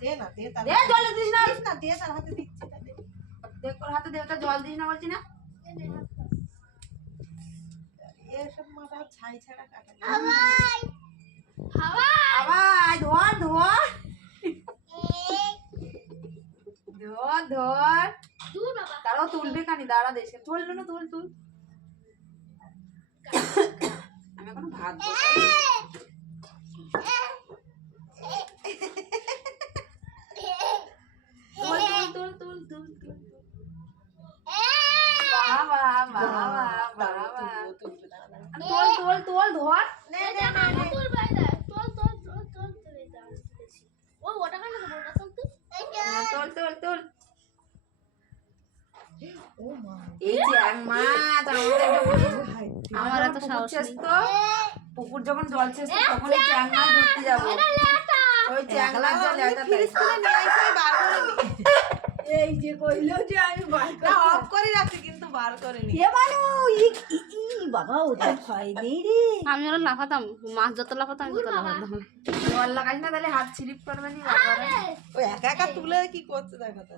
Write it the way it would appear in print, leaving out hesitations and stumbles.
দে না দে তার দে জল দিস না না দে তার হাতে দিচ্ছি তা দে দেখ ওর হাতে দেবতা জল দিস না বলছি না এসব মাথা ছাই ছাড়া কাটা আবার ধর ধর ধর ধর তারাও তুলবে কানি দাঁড়া দেশে তুল না তুল তুল আমি এখন ভাত তুল তুল তুল তুল বাবা বাবা বাবা তুল তুল তুল ধর নে নে না তোল ভাই দা তোল তোল তোল তোল তুলে দাও ও ওটা কেন ওটা তোল তুই তুল তুল তুল ও মা এই চ্যাং মাছ আমার এত সাহস নেই তো পুকুর যখন জল শেষ তখন চ্যাং মাছ ধরতে যাব ওই চ্যাং মাছ জল এটা ফ্রিজ খুলে নিয়ে আইছে বার করে নি এই যে কইলো যে আমি বার না অফ করে রাখছি কিন্তু বার করে নি এ বানু ই বাবা ওটা ভয় নেই রে আমি ওরা লাফাতাম মাছ যত লাফাতাম আমি তত লাফাতাম জল লাগাইস না তাহলে হাত স্লিপ করবে নি বাবা ও একা একা তুলে কি করছে দেখো তো